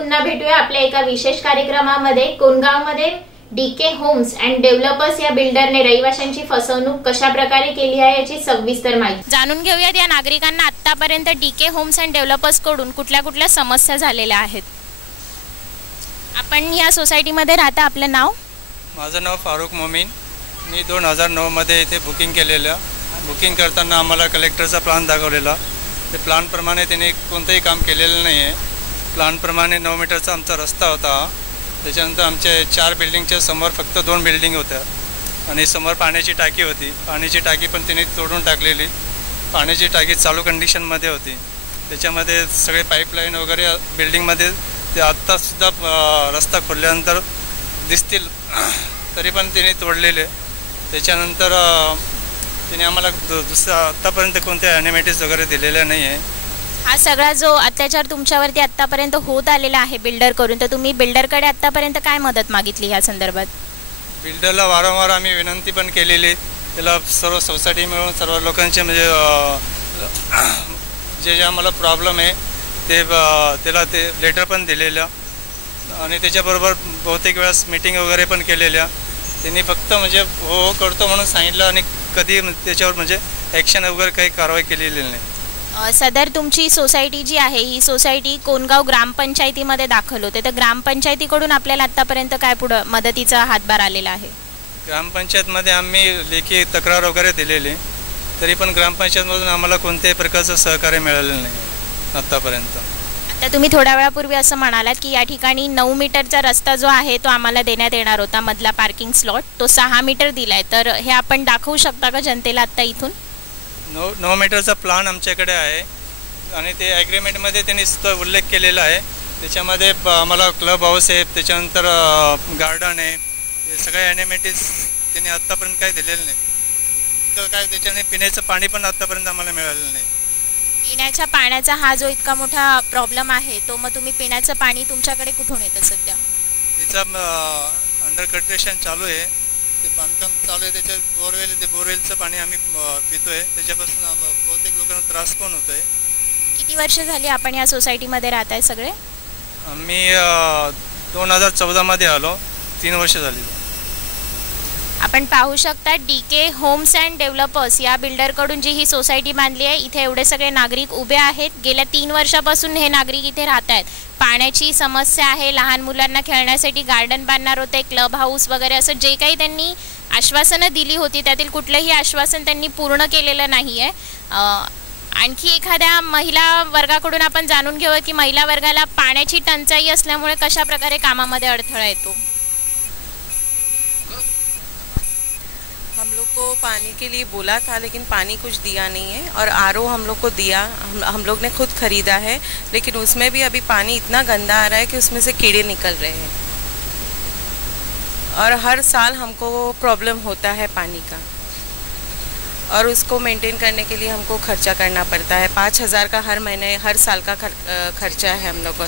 पुन्हा भेटूया आपल्या एका विशेष कार्यक्रमामध्ये। कोणगावमध्ये डीके होम्स अँड डेव्हलपर्स या बिल्डरने रहिवाशांची फसवणूक कशा प्रकारे केली आहे याची सविस्तर माहिती जाणून घेऊयात। या नागरिकांना आतापर्यंत डीके होम्स अँड डेव्हलपर्स कडून कुठल्या कुठल्या समस्या झालेल्या आहेत। आपण या सोसायटीमध्ये राहता, आपलं नाव? माझं नाव फारुख मोमीन। मी 2009 मध्ये इथे बुकिंग केलेलं। बुकिंग करताना आम्हाला कलेक्टरचा प्लॅन दाखवलेला। ते प्लॅनप्रमाणे त्यांनी कोणतंही काम केलेलं नाही आहे। प्लॅनप्रमाणे 9 मीटरचा आमचा रस्ता होता। त्याच्यानंतर आमच्या 4 बिल्डिंगच्या समोर फक्त 2 बिल्डिंग होत्या आणि समोर पाण्याची टाकी होती। पाण्याची टाकी पण त्यांनी तोडून टाकलेली। पाण्याची टाकी चालू कंडिशनमध्ये होती। त्याच्यामध्ये सगळे पाईपलाईन वगैरे बिल्डिंगमध्ये ते आत्तासुद्धा रस्ता खोलल्यानंतर दिसतील तरी पण त्यांनी तोडलेले। त्याच्यानंतर त्यांनी आम्हाला दुसरं आत्तापर्यंत कोणत्या ॲनिमेटिव्स वगैरे दिलेल्या नाही आहे। हा सगळा जो अत्याचार तुमच्यावरती आत्तापर्यंत होत आलेला आहे बिल्डर करून, तर तुम्ही बिल्डरकडे आत्तापर्यंत काय मदत मागितली या संदर्भात? बिल्डरला वारंवार आम्ही विनंती पण केलेली। त्याला सर्व सोसायटी मिळून सर्व लोकांचे म्हणजे जे आम्हाला प्रॉब्लेम आहे ते त्याला ते लेटर पण दिलेलं आणि त्याच्याबरोबर बहुतेक वेळेस मीटिंग वगैरे पण केलेल्या। त्यांनी फक्त म्हणजे हो करतो म्हणून सांगितलं आणि कधी त्याच्यावर म्हणजे ॲक्शन वगैरे काही कारवाई केलेली नाही। सदर तुमची सोसायटी जी आहे ही सोसायटी कोणगाव ग्रामपंचायतीमध्ये दाखल होते, तर ग्रामपंचायतीकडून आपल्याला आत्तापर्यंत काय पुढं मदतीचा हातभार आलेला आहे? ग्रामपंचायतमध्ये आम्ही लेखी तक्रार वगैरे दिलेली, तरी पण ग्रामपंचायतमधून आम्हाला कोणत्याही प्रकारचं सहकार्य मिळालेलं नाही आत्तापर्यंत। आता तुम्ही थोड्या वेळापूर्वी असं म्हणालात की या ठिकाणी 9 मीटरचा रस्ता जो आहे तो आम्हाला देण्यात येणार होता, मधला पार्किंग स्लॉट, तो 6 मीटर दिलाय, तर हे आपण दाखवू शकता का जनतेला आत्ता इथून? 9 मीटरचा प्लॅन आमच्याकडे आहे आणि ते ॲग्रीमेंटमध्ये त्यांनी सुद्धा उल्लेख केलेला आहे। त्याच्यामध्ये आम्हाला क्लब हाऊस आहे, त्याच्यानंतर गार्डन आहे, हे सगळे ॲनिमेटिव्स त्यांनी आत्तापर्यंत काय दिलेलं नाही। तर काय त्याच्याने पिण्याचं पाणी पण आत्तापर्यंत आम्हाला मिळालेलं नाही। पिण्याच्या पाण्याचा हा जो इतका मोठा प्रॉब्लेम आहे तो मग तुम्ही पिण्याचं पाणी तुमच्याकडे कुठून येतं सध्या? त्याचं अंडर कंस्ट्रक्शन चालू आहे, ते बांधकाम चालू आहे, त्याच्या बोरवेल, ते बोरवेलचं पाणी आम्ही पितोय, त्याच्यापासून बहुतेक लोकांना त्रास पण होतो आहे। किती वर्ष झाली आपण या सोसायटीमध्ये राहत आहे सगळे? आम्ही 2014 मध्ये आलो, 3 वर्ष झाली। आपण पाहू शकता डीके होम्स अँड डेव्हलपर्स या बिल्डरकडून जी ही सोसायटी बांधली आहे, इथे एवढे सगळे नागरिक उभे आहेत। गेल्या 3 वर्षापासून हे नागरिक इथे राहत आहेत। पाण्याची समस्या आहे, लहान मुलांना खेळण्यासाठी गार्डन बांधणार होते, क्लब हाऊस वगैरे, असं जे काही त्यांनी आश्वासनं दिली होती त्यातील कुठलंही आश्वासन त्यांनी पूर्ण केलेलं नाही आहे। आणखी एखाद्या महिला वर्गाकडून आपण जाणून घेऊया की महिला वर्गाला पाण्याची टंचाई असल्यामुळे कशा प्रकारे कामामध्ये अडथळा येतो। हम लोग को पानी के लिए बोला था लेकिन पानी कुछ दिया नहीं है, और आरओ हम लोग को दिया, हम लोग ने खुद खरीदा है, लेकिन उसमें भी अभी पानी इतना गंदा आ रहा है कि उसमें से कीड़े निकल रहे हैं और हर साल हमको प्रॉब्लम होता है पानी का, और उसको मेंटेन करने के लिए हमको खर्चा करना पड़ता है। 5000 का हर महीने हर साल का खर्चा है हम लोग को,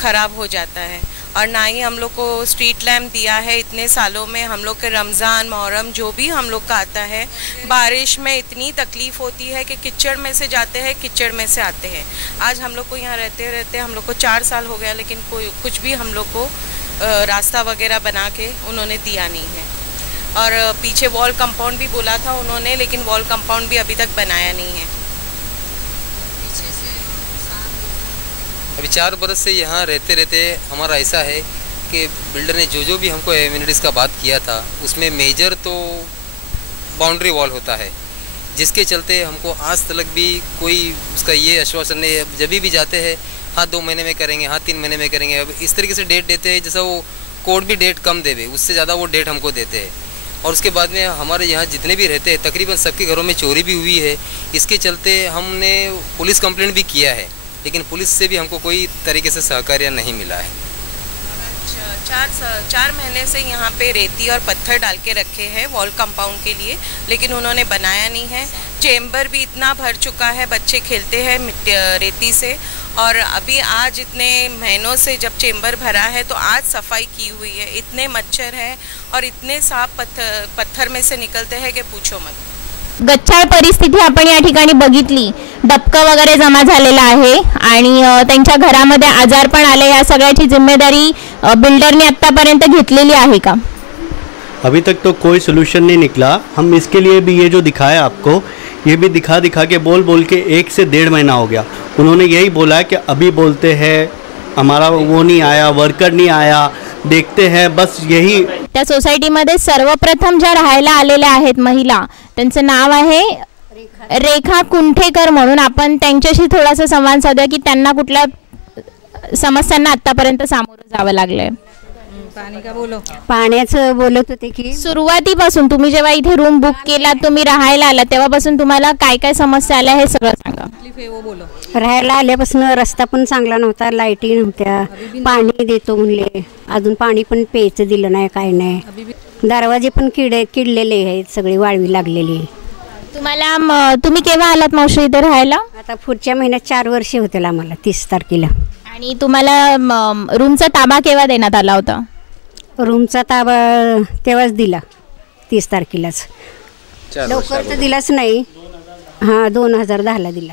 ख़राब हो जाता है। और ना ही हम लोग को स्ट्रीट लैम्प दिया है इतने सालों में। हम लोग के रमज़ान मुहर्रम जो भी हम लोग का आता है, बारिश में इतनी तकलीफ़ होती है कि कीचड़ में से जाते हैं, कीचड़ में से आते हैं। आज हम लोग को यहाँ रहते रहते हम लोग को 4 साल हो गया, लेकिन कोई कुछ भी हम लोग को रास्ता वगैरह बना के उन्होंने दिया नहीं है। और पीछे वॉल कंपाउंड भी बोला था उन्होंने, लेकिन वॉल कंपाउंड भी अभी तक बनाया नहीं है। अभी 4 बरस से यहाँ रहते रहते हमारा ऐसा है कि बिल्डर ने जो भी हमको एमिनिटीज़ का बात किया था उसमें मेजर तो बाउंड्री वॉल होता है, जिसके चलते हमको आज तक भी कोई उसका ये आश्वासन नहीं। जब भी जाते हैं, हाँ 2 महीने में करेंगे, हाँ 3 महीने में करेंगे, अब इस तरीके से डेट देते हैं जैसा वो कोर्ट भी डेट कम देवे, उससे ज़्यादा वो डेट हमको देते हैं। और उसके बाद में हमारे यहाँ जितने भी रहते हैं तकरीबन सबके घरों में चोरी भी हुई है। इसके चलते हमने पुलिस कंप्लेंट भी किया है, लेकिन पुलिस से भी हमको कोई तरीके से सहकार्य नहीं मिला है। 4 महीने से यहाँ पे रेती और पत्थर डाल के रखे हैं वॉल कंपाउंड के लिए, लेकिन उन्होंने बनाया नहीं है। चेम्बर भी इतना भर चुका है, बच्चे खेलते हैं रेती से, और अभी आज इतने महीनों से जब चेम्बर भरा है तो आज सफाई की हुई है। इतने मच्छर हैं और इतने सांप पत्थर में से निकलते हैं कि पूछो मत। गच्चाळ परिस्थिती आपण या ठिकाणी बघितली। डबकं वगैरे जमा झालेलं आहे आणि त्यांच्या घरामध्ये आजार पण आले, या सगळ्याची जिम्मेदारी बिल्डरने आत्तापर्यंत घेतलेली आहे का? अभी तक तो कोई सोल्यूशन नहीं निकला। हम इसके लिए भी ये जो दिखाया आपको, ये भी दिखा के बोल के 1 से 1.5 महीना हो गया। उन्होंने यही बोला है कि अभी बोलते हैं, हमारा वो नहीं आया, वर्कर नहीं आया, देखते हैं, बस यही। त्या सोसायटीमध्ये सर्वप्रथम ज्या राहायला आलेल्या आहेत महिला, त्यांचं नाव आहे रेखा कुंठेकर म्हणून। आपण त्यांच्याशी थोडासा संवाद साधूया की त्यांना कुठल्या समस्यांना आतापर्यंत सामोरं जावं लागलंय। पाण्याचं बोलत होते की सुरुवातीपासून तुम्ही जेव्हा इथे रूम बुक केला, तुम्ही राहायला आला, तेव्हापासून तुम्हाला काय काय समस्या आल्या हे सगळं सांगा। राहायला आल्यापासून रस्ता पण चांगला नव्हता, लाईटी नव्हत्या, पाणी देतो म्हणले, अजून पाणी पण प्यायचं दिलं नाही, काय नाही। दरवाजे पण किडलेले आहेत, सगळी वाळवी लागलेली। तुम्ही केव्हा आलात मावशी इथे राहायला? आता पुढच्या महिन्यात 4 वर्ष होतील आम्हाला, 30 तारखेला। आणि तुम्हाला रूमचा ताबा केव्हा देण्यात आला होता? रूमचा ताबा तेव्हाच दिला, 30 तारखेलाच। लवकर तर दिलाच नाही, हां 2010ला दिला।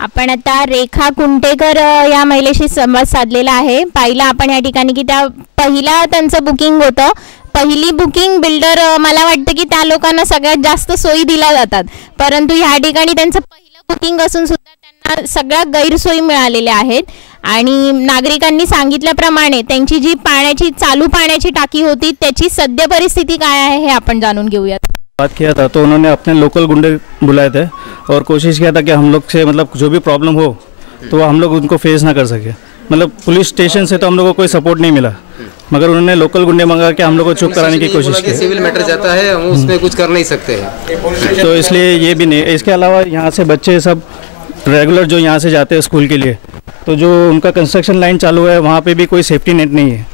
आपण आता रेखा कुंटेकर या महिलेशी संवाद साधलेला आहे। पाहिलं आपण या ठिकाणी की त्या पहिला त्यांचं बुकिंग होतं, पहिली बुकिंग बिल्डर, मला वाटतं की त्या लोकांना सगळ्यात जास्त सोयी दिल्या जातात, परंतु ह्या ठिकाणी त्यांचं पहिलं बुकिंग असून सुद्धा त्यांना सगळ्या गैरसोयी मिळालेल्या आहेत। आणि नागरिकांनी सांगितल्याप्रमाणे त्यांची जी चालू पाण्याची टाकी होती त्याची सद्य परिस्थिती काय आहे हे आपण जाणून घेऊयात। बात किया था तो उन्होंने अपने लोकल गुंडे बुलाए थे और कोशिश किया था कि हम लोग से मतलब जो भी प्रॉब्लम हो तो हम लोग उनको फेस ना कर सके। मतलब पुलिस स्टेशन से तो हम लोग को कोई सपोर्ट नहीं मिला, मगर उन्होंने लोकल गुंडे मंगा के हम लोग को चुप कराने की कोशिश की। सिविल मैटर जाता है, हम उसमें कुछ कर नहीं सकते हैं, तो इसलिए ये भी नहीं। इसके अलावा यहाँ से बच्चे सब रेगुलर जो यहाँ से जाते हैं स्कूल के लिए, तो जो उनका कंस्ट्रक्शन लाइन चालू है वहाँ पे भी कोई सेफ्टी नेट नहीं है,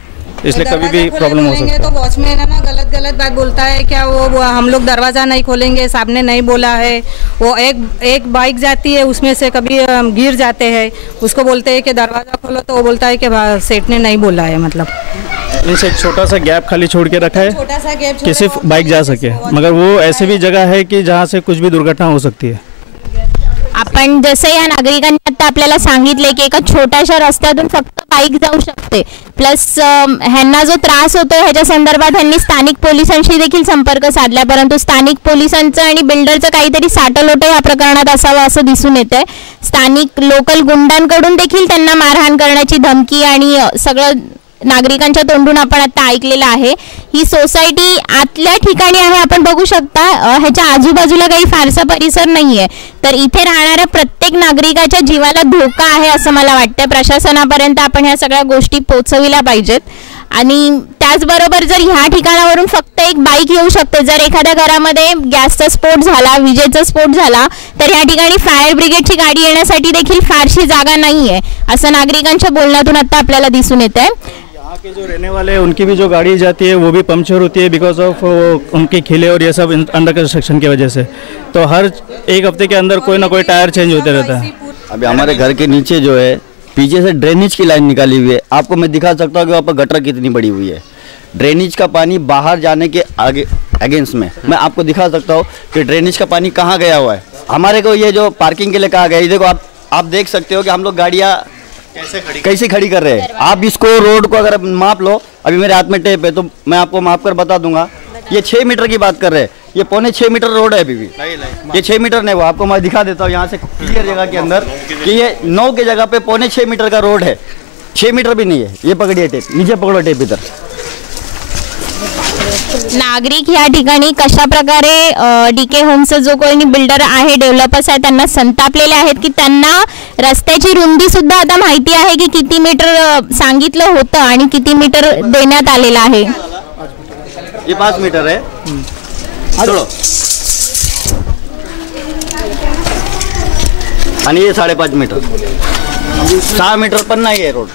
इसलिए कभी भी प्रॉब्लम हो सकता है। तो वॉचमैन है ना गलत बात बोलता है क्या, वो हम लोग दरवाज़ा नहीं खोलेंगे, साहब ने नहीं बोला है। वो एक बाइक जाती है, उसमें से कभी गिर जाते हैं, उसको बोलते हैं कि दरवाज़ा खोलो, तो वो बोलता है कि सेठ ने नहीं बोला है। मतलब इनसे एक छोटा सा गैप खाली छोड़ के रखा है, छोटा सा गैप कि सिर्फ बाइक जा सके, मगर वो ऐसी भी जगह है कि जहाँ से कुछ भी दुर्घटना हो सकती है। आपण जसे या नागरिकांनी आता आपल्याला सांगितले की एका छोट्याशा रस्त्यातून फक्त बाईक जाऊ शकते, प्लस ह्यांना जो त्रास होतो ह्याच्या संदर्भात ह्यांनी स्थानिक पोलिसांशी देखील संपर्क साधला, परंतु स्थानिक पोलिसांचं आणि बिल्डरचं काहीतरी साटलोटं या प्रकरणात असावं असं दिसून येतंय। स्थानिक लोकल गुंडांकडून देखील त्यांना मारहाण करण्याची धमकी आणि सगळं नागरिकांच्या तोंडून आपण आता ऐकलेलं आहे। ही सोसायटी आतल्या ठिकाणी आहे, आपण बघू शकता ह्याच्या आजूबाजूला काही फारसा परिसर नाहीये, तर इथे राहणाऱ्या प्रत्येक नागरिकाच्या जीवाला धोका आहे असं मला वाटतं। प्रशासनापर्यंत आपण ह्या सगळ्या गोष्टी पोहोचविल्या पाहिजेत आणि त्याचबरोबर जर ह्या ठिकाणावरून फक्त एक बाईक येऊ शकते, जर एखाद्या घरामध्ये गॅसचा स्फोट झाला, विजेचा स्फोट झाला, तर ह्या ठिकाणी फायर ब्रिगेडची गाडी येण्यासाठी देखील फारशी जागा नाहीये असं नागरिकांच्या बोलण्यातून आता आपल्याला दिसून येतंय। के जो रहने वाले हैं उनकी भी जो गाड़ी जाती है वो भी पंक्चर होती है बिकॉज ऑफ उनके खिले और ये सब अंडर कंस्ट्रक्शन की वजह से, तो हर 1 हफ्ते के अंदर कोई ना कोई टायर चेंज होते रहता है। अभी हमारे घर के नीचे जो है पीछे से ड्रेनेज की लाइन निकाली हुई है, आपको मैं दिखा सकता हूँ कि वहाँ पर गटर कितनी बड़ी हुई है। ड्रेनेज का पानी बाहर जाने के आगे अगेंस्ट में मैं आपको दिखा सकता हूँ कि ड्रेनेज का पानी कहाँ गया हुआ है। हमारे को ये जो पार्किंग के लिए कहा गया है, देखो आप देख सकते हो कि हम लोग गाड़ियाँ कैसे खड़ी कर रहे हैं। आप इसको रोड को अगर माप लो, अभी मेरे हाथ में टेप है तो मैं आपको माप कर बता दूंगा, ये 6 मीटर की बात कर रहे हैं, ये 6.25 मीटर रोड है अभी भी, ये 6 मीटर नहीं, वो आपको मैं दिखा देता हूँ यहाँ से क्लियर जगह के अंदर कि ये 9 की जगह पे 6.25 मीटर का रोड है, 6 मीटर भी नहीं है। ये पकड़िए टेप, नीचे पकड़ो टेप इधर। नागरिक या ठिकाणी कशा प्रकारे डीके होम्सचा जो कोणी बिल्डर आहे, डेव्हलपर्स आहे, त्यांना संतापलेले आहेत की त्यांना रस्त्याची रुंदी सुद्धा आता माहिती आहे की किती मीटर सांगितलं होतं आणि किती मीटर देण्यात आलेलं आहे। ये 5 मीटर है, चलो, आणि ये 5.5 मीटर, 6 मीटर पण नाही है रोड।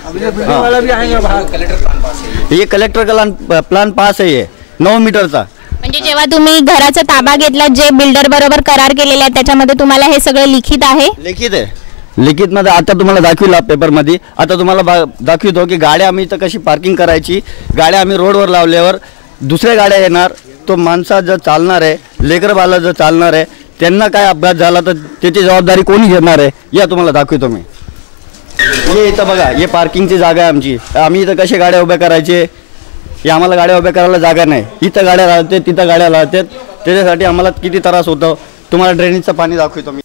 ये कलेक्टर का प्लान पास है, ये 9 मीटरचा। म्हणजे जेव्हा तुम्ही घराचा ताबा घेतला, जे बिल्डर बरोबर करार केलेला आहे, त्याच्यामध्ये तुम्हाला हे सगळं लिखित आहे? लिखित आहे, लिखित मध्ये आता तुम्हाला दाखविला पेपर मध्ये। आता तुम्हाला दाखवितो की गाड्या आम्ही इथं कशी पार्किंग करायची, गाड्या आम्ही रोडवर लावल्यावर दुसऱ्या गाड्या येणार, तो माणसा जर चालणार आहे, लेकरबाला जर चालणार आहे, त्यांना काय अपघात झाला तर त्याची जबाबदारी कोणी घेणार आहे? या तुम्हाला दाखवतो मी. हे इथं बघा, हे पार्किंगची जागा आहे आमची. आम्ही इथं कशा गाड्या उभ्या करायचे? हे आम्हाला गाड्या उभ्या करायला जागा नाही. इथं गाड्या राहतात, तिथं गाड्या राहतात. त्याच्यासाठी आम्हाला किती त्रास होतो. तुम्हाला ड्रेनेजचं पाणी दाखवतो मी.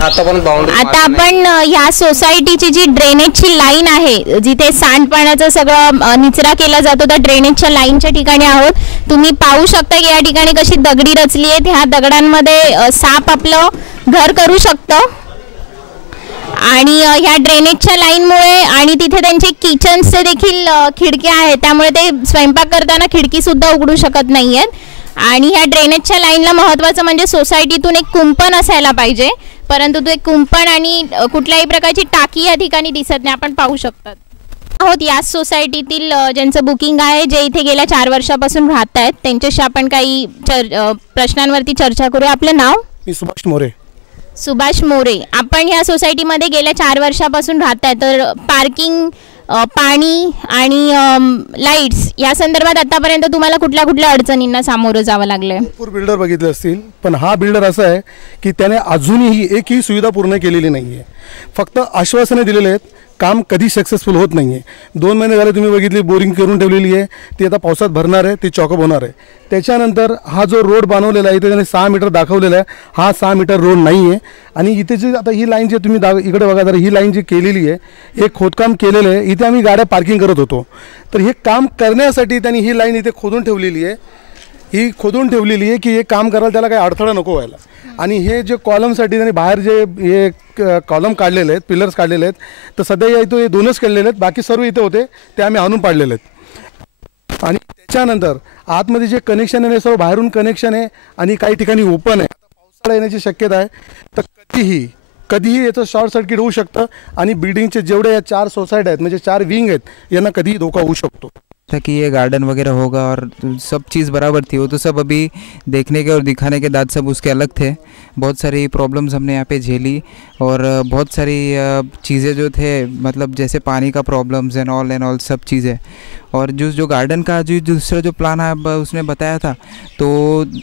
आता आपण या सोसायटीची जी ड्रेनेजची लाईन आहे, जिथे सांडपाण्याचं सगळं निचरा केला जातो, त्या ड्रेनेजच्या लाईनच्या ठिकाणी आहोत. तुम्ही पाहू शकता की या ठिकाणी कशी दगडी रचली आहेत. ह्या दगडांमध्ये साप आपलं घर करू शकतं. आणि ह्या ड्रेनेजच्या लाईनमुळे आणि तिथे त्यांचे किचन्सचे देखील खिडक्या आहेत, त्यामुळे ते स्वयंपाक करताना खिडकीसुद्धा उघडू शकत नाही आहेत. आणि ह्या ड्रेनेजच्या लाईनला महत्त्वाचं म्हणजे सोसायटीतून एक कुंपण असायला पाहिजे, परंतु ते कुंपण आणि कुठल्याही प्रकारची टाकी या ठिकाणी दिसत नाही. आपण पाहू शकतात आहोत याच सोसायटीतील ज्यांचं बुकिंग आहे, जे इथे गेल्या 4 वर्षापासून राहत आहेत, त्यांच्याशी आपण काही प्रश्नांवरती चर्चा करूया. आपलं नाव? मी सुभाष मोरे. सुभाष मोरे, आपण ह्या सोसायटीमध्ये गेल्या 4 वर्षापासून राहताय, तर पार्किंग, पाणी आणि लाईट्स या संदर्भात आतापर्यंत तुम्हाला कुठल्या कुठल्या अडचणींना सामोरं जावं लागलंय? भरपूर बिल्डर बघितले असतील, पण हा बिल्डर असा आहे की त्याने अजूनही एकही सुविधा पूर्ण केलेली नाही आहे. फक्त आश्वासने दिलेले आहेत, काम कधी सक्सेसफुल होत नाही आहे. 2 महिने झाले तुम्ही बघितली, बोरिंग करून ठेवलेली आहे, ती आता पावसात भरणार आहे, ती चॉकअप होणार आहे. त्याच्यानंतर हा जो रोड बनवलेला आहे, इथे त्याने 6 मीटर दाखवलेला आहे, हा 6 मीटर रोड नाही आहे. आणि इथे जी आता ही लाईन जी तुम्ही इकडे बघा, तर ही लाईन जी केलेली आहे, हे खोदकाम केलेलं आहे. इथे आम्ही गाड्या पार्किंग करत होतो, तर हे काम करण्यासाठी त्यांनी ही लाईन इथे खोदून ठेवलेली आहे. ही खोदून ठेवलेली आहे की हे काम करायला त्याला काही अडथळा नको व्हायला. आणि हे जे कॉलमसाठी त्यांनी बाहेर जे हे कॉलम काढलेले आहेत, पिलर्स काढलेले आहेत, तर सध्या या इथं हे 2च केलेले आहेत, बाकी सर्व इथे होते ते आम्ही आणून पाडलेले आहेत. आणि त्याच्यानंतर आतमध्ये जे कनेक्शन आहे सर्व बाहेरून कनेक्शन आहे आणि काही ठिकाणी ओपन आहे. आता पावसाळा येण्याची शक्यता आहे, तर कधीही याचं शॉर्ट सर्किट होऊ शकतं आणि बिल्डिंगचे जेवढे या 4 सोसायटी आहेत, म्हणजे 4 विंग आहेत, यांना कधीही धोका होऊ शकतो. था कि ये गार्डन वगैरह होगा और सब चीज़ बराबर थी, वो तो सब अभी देखने के और दिखाने के बाद सब उसके अलग थे. बहुत सारी प्रॉब्लम्स हमने यहाँ पे झेली और बहुत सारी चीज़ें जो थे, मतलब जैसे पानी का प्रॉब्लम्स एंड ऑल सब चीज़ें. और जो गार्डन का जो दूसरा जो प्लान उसने बताया था, तो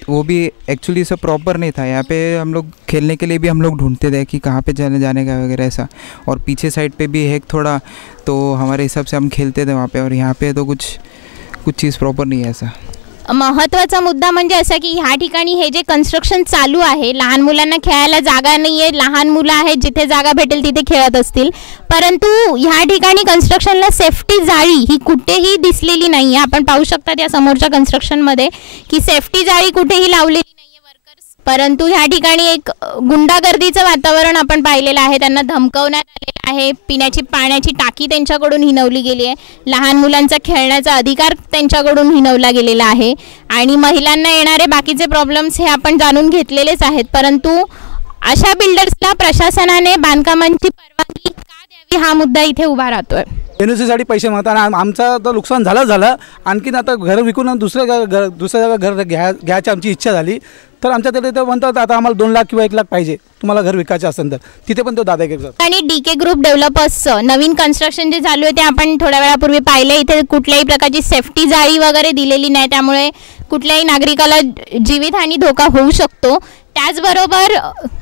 वो भी एक्चुअली सब प्रॉपर नहीं था. यहाँ पे हम लोग खेलने के लिए भी हम लोग ढूंढते थे कि कहाँ पे जाने का वगैरह ऐसा. और पीछे साइड पे भी है थोड़ा, तो हमारे हिसाब से हम खेलते थे वहाँ पे. और यहाँ पे तो कुछ चीज़ प्रॉपर नहीं है ऐसा. महत्त्वाचा मुद्दा म्हणजे असा की ह्या ठिकाणी हे जे कन्स्ट्रक्शन चालू आहे, लहान मुलांना खेळायला जागा नाही आहे. लहान मुलं आहेत, जिथे जागा भेटेल तिथे खेळत असतील, परंतु ह्या ठिकाणी कन्स्ट्रक्शनला सेफ्टी जाळी ही कुठेही दिसलेली नाही आहे. आपण पाहू शकता या समोरच्या कन्स्ट्रक्शनमध्ये की सेफ्टी जाळी कुठेही लावलेली नाही आहे वर्कर्स. परंतु ह्या ठिकाणी एक गुंडागर्दीचं वातावरण आपण पाहिलेलं आहे. त्यांना धमकवण्यात आलेलं आहे. पिण्याची पाण्याची टाकी त्यांच्याकडून हिनवली गेली आहे. लहान मुलांचा खेळण्याचा अधिकार त्यांच्याकडून हिनवला गेलेला आहे. आणि महिलांना येणारे बाकीचे प्रॉब्लेम्स हे आपण जाणून घेतलेलेच आहेत. परंतु अशा बिल्डर्सला प्रशासनाने बांधकामांची परवानगी का द्यावी, हा मुद्दा इथे उभा राहतोय. एनओसीसाठी पैसे मागताना आमचं तर नुकसान झालं. आणखीन आता घर विकून दुसऱ्या जागा घर घ्यायची आमची इच्छा झाली, तर आमच्या ते म्हणतात आता आम्हाला 2 लाख किंवा 1 लाख पाहिजे तुम्हाला घर विकायचं असेल तर. तिथे पण तो दादा घेतात. आणि डीके ग्रुप डेव्हलपर्सचं नवीन कन्स्ट्रक्शन जे चालू आहे ते आपण थोड्या वेळापूर्वी पाहिलं. इथे कुठल्याही प्रकारची सेफ्टी जाळी वगैरे दिलेली नाही, त्यामुळे कुठल्याही नागरिकाला जीवितहानी धोका होऊ शकतो. त्याचबरोबर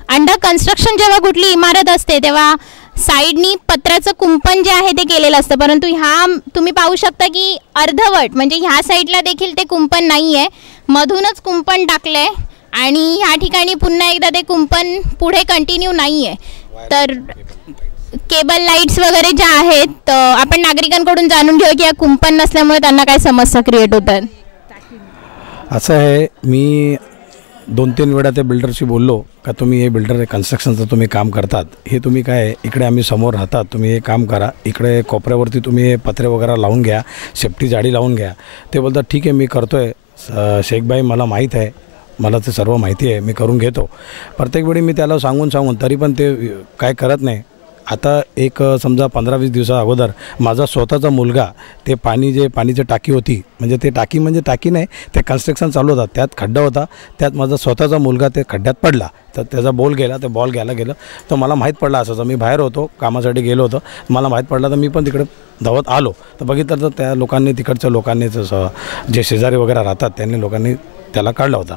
अंडर कन्स्ट्रक्शन जेव्हा कुठली इमारत असते तेव्हा साईडनी पत्राचं कुंपण जे आहे ते केलेलं असतं, परंतु ह्या तुम्ही पाहू शकता की अर्धवट, म्हणजे ह्या साईडला देखील ते कुंपण नाही आहे, मधूनच कुंपण टाकलं आहे. आणि ह्या ठिकाणी पुन्हा एकदा ते कुंपण पुढे कंटिन्यू नाही आहे. तर केबल लाईट्स वगैरे ज्या आहेत, आपण नागरिकांकडून जाणून घेऊ की या कुंपण नसल्यामुळे त्यांना काय समस्या क्रिएट होतात. असं आहे, मी 2-3 वेळा त्या बिल्डरशी बोललो का तुम्ही हे बिल्डर कन्स्ट्रक्शनचं तुम्ही काम करतात, हे तुम्ही काय इकडे आम्ही समोर राहतात, तुम्ही हे काम करा, इकडे कोपऱ्यावरती तुम्ही हे पत्रे वगैरे लावून घ्या, सेफ्टी जाळी लावून घ्या. ते बोलतात ठीक आहे मी करतो आहे शेखबाई, मला माहीत आहे, मला ते सर्व माहिती आहे, मी करून घेतो. प्रत्येक वेळी मी त्याला सांगून तरी पण ते काय करत नाही. आता एक समजा 15-20 दिवसा अगोदर माझा स्वतःचा मुलगा ते पाणीची टाकी होती, म्हणजे ते टाकी नाही, ते कन्स्ट्रक्शन चालू होता, त्यात खड्डा होता, त्यात माझा स्वतःचा मुलगा ते खड्ड्यात पडला, तर त्याचा बॉल गेला, ते बॉल घ्यायला गेलं तर मला माहीत पडला. असं मी बाहेर होतो, कामासाठी गेलो होतो, मला माहीत पडला तर मी पण तिकडे धावत आलो. तर बघितलं तर त्या लोकांनी, तिकडच्या लोकांनी, जे शेजारी वगैरे राहतात त्यांनी लोकांनी त्याला काढला होता.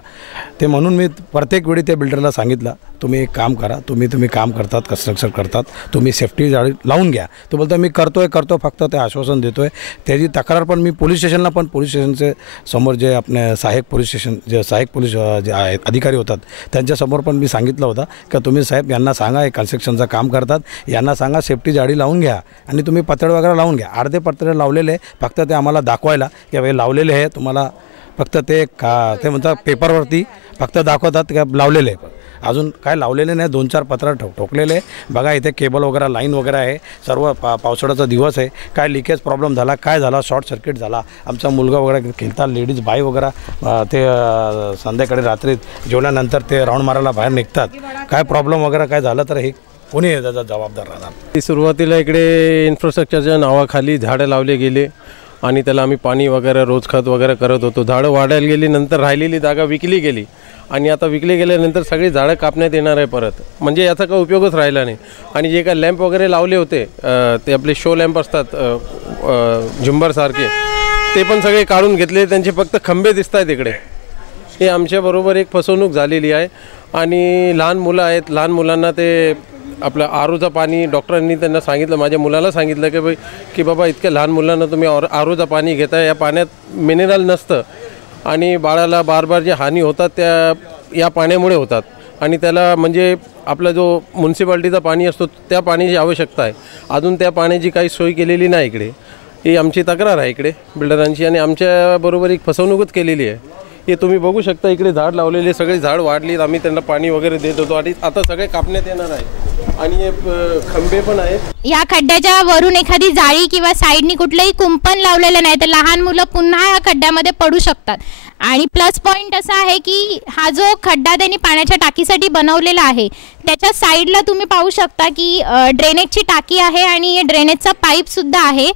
ते म्हणून मी प्रत्येक वेळी त्या बिल्डरला सांगितलं, तुम्ही एक काम करा, तुम्ही काम करतात, कन्स्ट्रक्शन करतात, तुम्ही सेफ्टी जाळी लावून घ्या. तो बोलतो मी करतो फक्त ते आश्वासन देतो आहे. त्याची तक्रार पण मी पोलीस स्टेशनला, पण पोलीस स्टेशनचे समोर जे आपले सहाय्यक पोलीस स्टेशन जे सहाय्यक पोलीस जे आहेत अधिकारी होतात त्यांच्यासमोर पण मी सांगितलं होतं की तुम्ही साहेब यांना सांगा, हे कन्स्ट्रक्शनचं काम करतात, यांना सांगा सेफ्टी जाळी लावून घ्या आणि तुम्ही पत्रे वगैरे लावून घ्या. अर्धे पत्रे लावलेले, फक्त ते आम्हाला दाखवायला की हे लावलेले आहे, तुम्हाला फक्त ते ते म्हणतात पेपरवरती फक्त दाखवतात का लावलेले आहे, अजून काय लावलेले नाही. 2-4 पत्र ठोकलेले. बघा इथे केबल वगैरे लाईन वगैरे आहे. सर्व पावसाळ्याचा दिवस आहे. काय लिकेज प्रॉब्लेम झाला, काय झाला, शॉर्ट सर्किट झाला, आमचा मुलगा वगैरे खेळता, लेडीज बाई वगैरे ते संध्याकाळी रात्री जेवल्यानंतर ते राऊंड मारायला बाहेर निघतात. काय प्रॉब्लेम वगैरे काय झालं तर हे कोणी त्याचा जबाबदार राहणार. सुरुवातीला इकडे इन्फ्रास्ट्रक्चरच्या नावाखाली झाडं लावले गेले आणि त्याला आम्ही पाणी वगैरे रोज खत वगैरे करत होतो. झाडं वाढायला गेली, नंतर राहिलेली जागा विकली गेली आणि आता विकली गेल्यानंतर सगळी झाडं कापण्यात येणार आहे परत. म्हणजे याचा काही उपयोगच राहिला नाही. आणि जे काय लॅम्प वगैरे लावले होते ते आपले शो लॅम्प असतात झुंबरसारखे, ते पण सगळे काढून घेतले. त्यांचे फक्त खंबे दिसत आहेत इकडे. हे आमच्याबरोबर एक फसवणूक झालेली आहे. आणि लहान मुलं आहेत, लहान मुलांना ते आपलं आरोचं पाणी, डॉक्टरांनी त्यांना सांगितलं, माझ्या मुलाला सांगितलं की बाबा इतक्या लहान मुलांना तुम्ही आरोचं पाणी घेताय, या पाण्यात मिनरल नसतं आणि बाळाला बार जे हानी होतात त्या या पाण्यामुळे होतात. आणि त्याला म्हणजे आपला जो म्युन्सिपाल्टीचा पाणी असतो त्या पाण्याची आवश्यकता आहे. अजून त्या पाण्याची काही सोय केलेली नाही इकडे. ही आमची तक्रार आहे इकडे बिल्डरांची आणि आमच्याबरोबर एक फसवणूकच केलेली आहे. हे तुम्ही बघू शकता, इकडे झाड लावलेले, सगळे झाड वाढलीत, आम्ही त्यांना पाणी वगैरे देत होतो आणि आता सगळे कापण्यात येणार आहे. आणि हे खंबे पण आहेत. या खड्ड्याच्या वरून एखादी जाळी किंवा साईडनी कुठलंही कुंपण लावलेलं नाही तर लहान मुलं पुन्हा या खड्ड्यामध्ये पडू शकतात. आणि प्लस पॉईंट असा आहे की हा जो खड्डा त्यांनी पाण्याच्या टाकीसाठी बनवलेला आहे त्याच्या साईडला तुम्ही पाहू शकता की ड्रेनेजची टाकी आहे आणि ड्रेनेजचा पाईपसुद्धा आहे.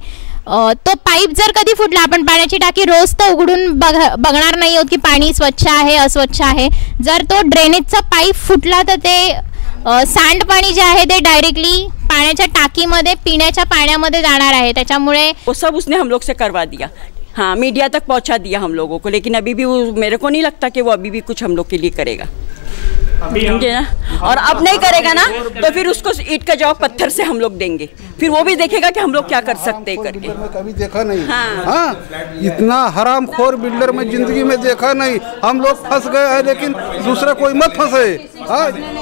तो पाईप जर कधी फुटला, आपण पाण्याची टाकी रोज तर उघडून बघणार नाही आहोत की पाणी स्वच्छ आहे अस्वच्छ आहे. जर तो ड्रेनेजचा पाईप फुटला तर ते सांडपाणी जे आहे ते डायरेक्टली पाण्याच्या टाकीमध्ये पिण्याच्या पाण्यामध्ये जाणार आहे. त्याच्यामुळे वो सब उसने हम लोग से करवा दिया. हाँ, मीडिया तक पहुंचा दिया हम लोगों को, लेकिन अभी भी मेरे को नहीं लगता कि वो अभी भी कुछ हम लोग के लिए करेगा. समझे ना? और अब नहीं करेगा ना तो फिर उसको ईंट का जवाब पत्थर से हम लोग देंगे. फिर वो भी देखेगा कि हम लोग क्या कर सकते हैं करके. कभी देखा नहीं. हाँ, इतना हरामखोर बिल्डर में जिंदगी में देखा नहीं. हम लोग फंस गए हैं, लेकिन दूसरा कोई मत फंसे.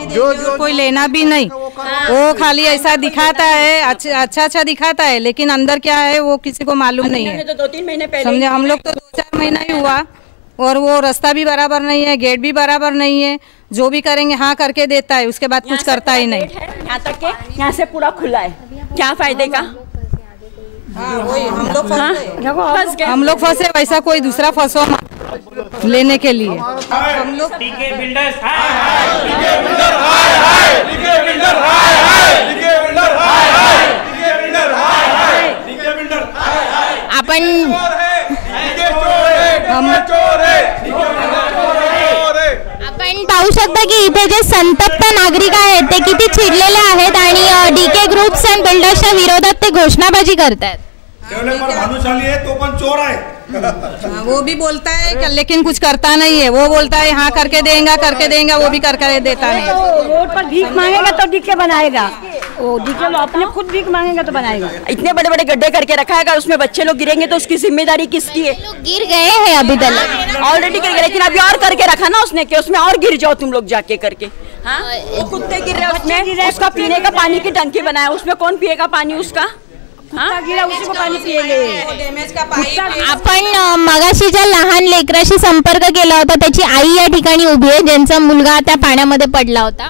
जो कोई लेना भी नहीं, वो खाली ऐसा दिखाता है, अच्छा दिखाता है, लेकिन अंदर क्या है वो किसी को मालूम नहीं है. 2-3 महीने पहले समझे, हम लोग तो 2-4 महीना ही हुआ और वो रास्ता भी बराबर नहीं है, गेट भी बराबर नहीं है. जो भी करेंगे हाँ करके देता है, उसके बाद कुछ करता ही नहीं. यहाँ तक के यहाँ से पूरा खुला है, क्या फायदे का. हम लोग फंसे, वैसा कोई दूसरा फंसो लेने के लिए. हम लोग आपण पाहू शकता की इथे जे संतप्त नागरिक आहेत ते किती चिडलेले आहेत आणि डीके ग्रुप्स अँड बिल्डर्सच्या विरोधात ते घोषणाबाजी करतात. डेवलपर भानुशाली है तो पण चोर है. वो भी बोलता है लेकिन कुछ करता नहीं है. वो बोलता है हाँ करके देंगे, वो भी करके देता नहीं. रोड पर भीख मांगेगा तो डीके बनाएगा. वो डीके अपने खुद भीख मांगेगा तो बनाएगा. इतने बड़े बड़े गड्ढे करके रखा है, अगर उसमें बच्चे लोग गिरेंगे तो उसकी जिम्मेदारी किसकी है. गिर गए हैं अभी तक, ऑलरेडी गिर गए, लेकिन अभी और करके रखा ना उसने कि उसमें और गिर जाओ तुम लोग जाके करके. हाँ, वो कुत्ते गिर रहे उसमें, उसका पीने का पानी की टंकी बनाया, उसमें कौन पिएगा पाणी उसका. आपण मगाशी ज्या लहान लेकराशी संपर्क केला होता त्याची आई या ठिकाणी उभी आहे, ज्यांचा मुलगा त्या पाण्यामध्ये पडला होता.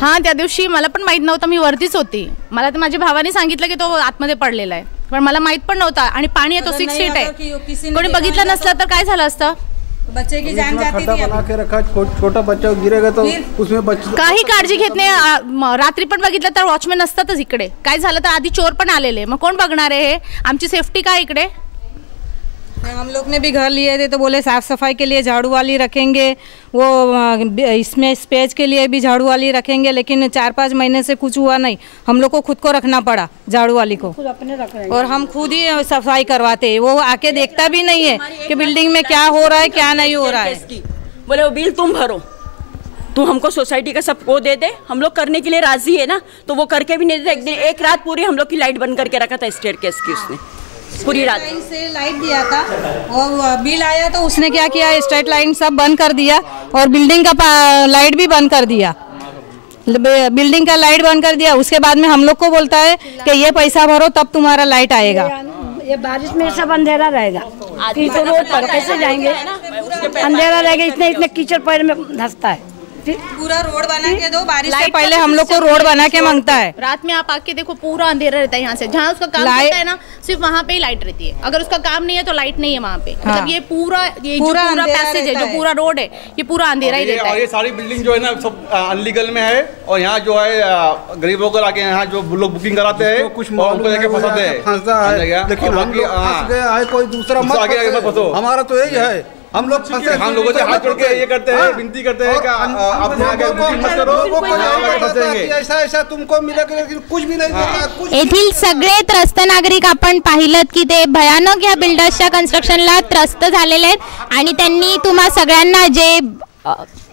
हां, त्या दिवशी मला पण माहीत नव्हतं, मी वरतीच होती. मला तर माझ्या भावाने सांगितलं की तो आतमध्ये पडलेला आहे, पण मला माहीत पण नव्हता. आणि पाणी आहे तो 6 फीट आहे. कोणी बघितलं नसलं तर काय झालं असतं. बच्चे की जान जाती थी. बना के रखा, छोटा बच्चा गिरेगा तो उसमें बच्चा काही काळजी घेत नाही. रात्री पण बघितलं तर वॉचमॅन असतातच इकडे. काय झालं तर आधी चोर पण आलेले, मग कोण बघणार आहे. आमची सेफ्टी काय इकडे. हम लोग ने भी घर लिए थे तो बोले साफ सफाई के लिए झाड़ू वाली रखेंगे, वो इसमें स्पेस के लिए भी झाड़ू वाली रखेंगे, लेकिन 4-5 महीने से कुछ हुआ नहीं। हम लोग को खुद को रखना पड़ा झाड़ू वाली को, और हम खुद ही सफाई करवाते हैं। वो आके देखता भी नहीं है कि बिल्डिंग में क्या हो रहा है क्या नहीं हो रहा है। बोले वो बिल तुम भरो, तू हमको सोसाइटी का सब वो दे दे, हम लोग करने के लिए राजी है ना, तो वो करके भी नहीं देते। एक रात पूरी हम लोग की लाइट बंद करके रखा था स्टेयरकेस की, उसने पूरी रात से लाइट दिया था और बिल आया तो उसने क्या किया, स्ट्रीट लाइट सब बंद कर दिया और बिल्डिंग का लाइट भी बंद कर दिया। बिल्डिंग का लाइट बंद कर दिया। उसके बाद में हम लोग को बोलता है कि ये पैसा भरो तब तुम्हारा लाइट आएगा। ये बारिश में सब अंधेरा रहेगा, फिर तो रोड पर कैसे जाएंगे, अंधेरा रहेगा, इतने इतने कीचड़ पैर में धंसता है। पूरा रोड बना के दो, बारिश से पहले हम लोग को रोड बना के मांगता है। रात में आप आके देखो पूरा अंधेरा रहता है। यहाँ से जहाँ उसका काम रहता है ना, सिर्फ वहाँ पे ही लाइट रहती है। अगर उसका काम नहीं है तो लाइट नहीं है वहाँ पे। हाँ। मतलब ये पूरा पैसेज है, जो पूरा रोड है, ये पूरा अंधेरा ही रहता है। ये सारी बिल्डिंग जो है ना सब अनलीगल में है, और यहाँ जो है गरीब लोग आके यहाँ जो लोग बुकिंग कराते हैं कुछ उनको लेके फंसाते हैं, लेकिन हम लोग फंस गए हैं, कोई दूसरा मत फंसो। हमारा तो यही है, हम लोग फंसे, हम लोगों से हाथ जोड़ के ये करते हैं, विनती करते हैं कि अपने आगे बुकिंग मत करो, ऐसा ऐसा तुमको मिलेगा, लेकिन कुछ भी नहीं मिलेगा। येथील सगळे त्रस्त नागरिक आपण पाहिलं की ते भयानक या बिल्डर्सच्या कन्स्ट्रक्शनला त्रस्त झालेले आहेत, आणि त्यांनी तुम्हा सगळ्यांना जे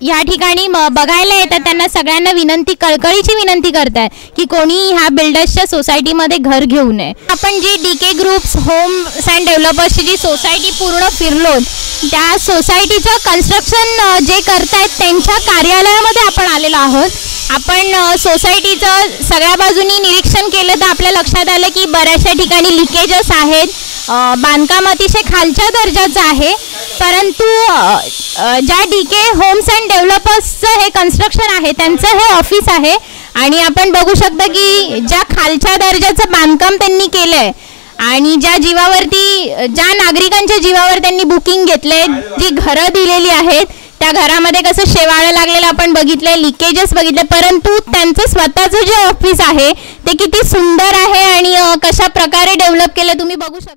या ठिकाणी बघायला येतात त्यांना सगळ्यांना विनंती, कळकळीची विनंती करताय की कोणी ह्या बिल्डर्सच्या सोसायटीमध्ये घर घेऊ नये। आपण G DK groups homes and डेव्हलपर्सची जी सोसायटी पूर्ण फिरलो, त्या सोसायटीचं कन्स्ट्रक्शन जे करतायत त्यांच्या कार्यालयामध्ये आपण आलेलो आहोत। आपण सोसायटीचं सगळ्या बाजूनी निरीक्षण केलं तर आपल्या लक्षात आलं की बऱ्याचशा ठिकाणी लिकेजेस आहेत, बांधकाम अतिशय खालच्या दर्जाचं आहे, परंतु ज्या डीके होम्स अँड डेव्हलपर्सचं हे कन्स्ट्रक्शन आहे त्यांचं हे ऑफिस आहे, आणि आपण बघू शकता की ज्या खालच्या दर्जाचं बांधकाम त्यांनी केलं आहे आणि ज्या जीवावरती, ज्या नागरिकांच्या जीवावर त्यांनी बुकिंग घेतले, जी घरं दिलेली आहेत, त्या घरामध्ये कसं शेवाळं लागलेलं आपण बघितलंय, लिकेजेस बघितले, परंतु त्यांचं स्वतःचं जे ऑफिस आहे ते किती सुंदर आहे आणि कशा प्रकारे डेव्हलप केलं तुम्ही बघू शकता।